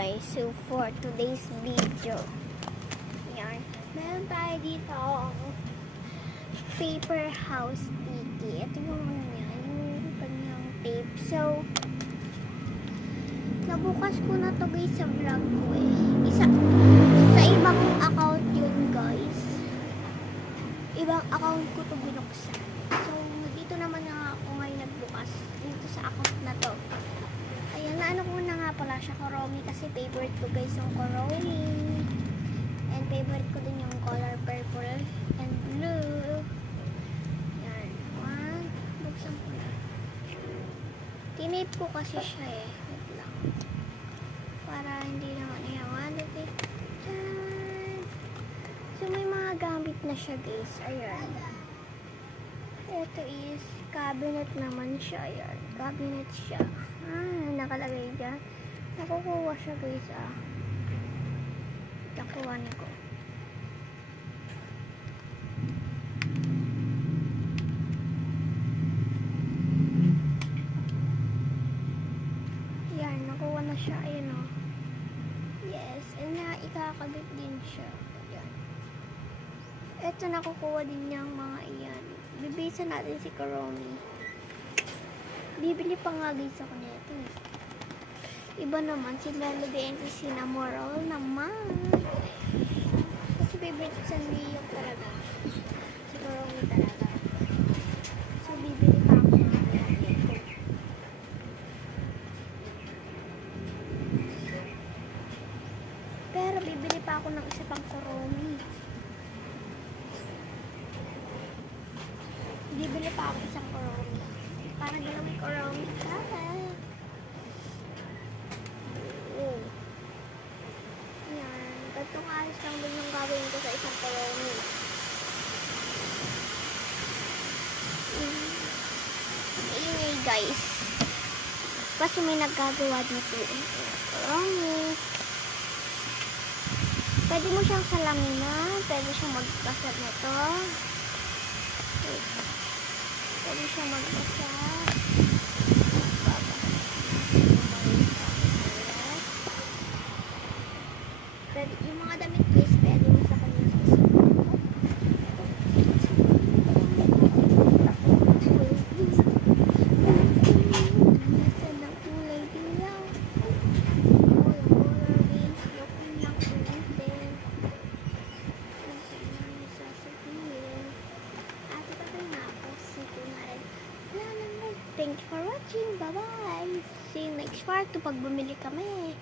guys, so for today's video, yan, meron tayo dito paper house sticky. Ito yung ano niya, yung kanyang tape. So, nabukas ko na to guys sa vlog ko sa ibang account yun guys. Ibang account ko to binuksan. So, dito naman na ako ngayon nagbukas dito sa account na to. Ayan, naano ko na nga pala siya, Kuromi, kasi favorite ko guys yung Kuromi. And favorite ko din yung color purple and blue. Yan. One. Buksan ko na. Tinape ko kasi siya eh. Wait lang. Para hindi naman iyawan. So, may mga gamit na siya guys. Ayan. Ito is cabinet naman siya. Ayan. Cabinet siya. Nakalagay dyan. Nakukuha siya guys Nakuhanin ko. Yan, nakuha na siya. Ayan o. Yes. And ikakabit din siya. Ayan. Ito nakukuha din niyang mga iyan. Bibisa natin si Kuromi. Bibili pa nga guys ako nito eh. Iba naman si Melody and si Namoral naman. Kasi favorite sa New York talaga. Si Kuromi talaga. So bibili pa ako ng nito. Pero bibili pa ako ng isa pang Kuromi. Bibili pa ako isang Kuromi. Para dalawang Kuromi kaya. Yan. Tatlong alis lang din yung gawin ko sa isang Kuromi. Ingay guys. Kasi may naggagawa dito eh. Kuromi. Pwede mo siyang salaminan. Pwede siyang magpasad nito. Pwede siyang magpasad. Pwede, yung mga damit guys, pwede mo sa kanya isip. Nasaan ang kulay dilaw? Oh, yung color range. Yung kunyang ulitin. Kung saan yung sasabihin. Ate pa rin na ako. Sito na rin. Thank you for watching. Bye-bye. See you next part to pag bumili kami.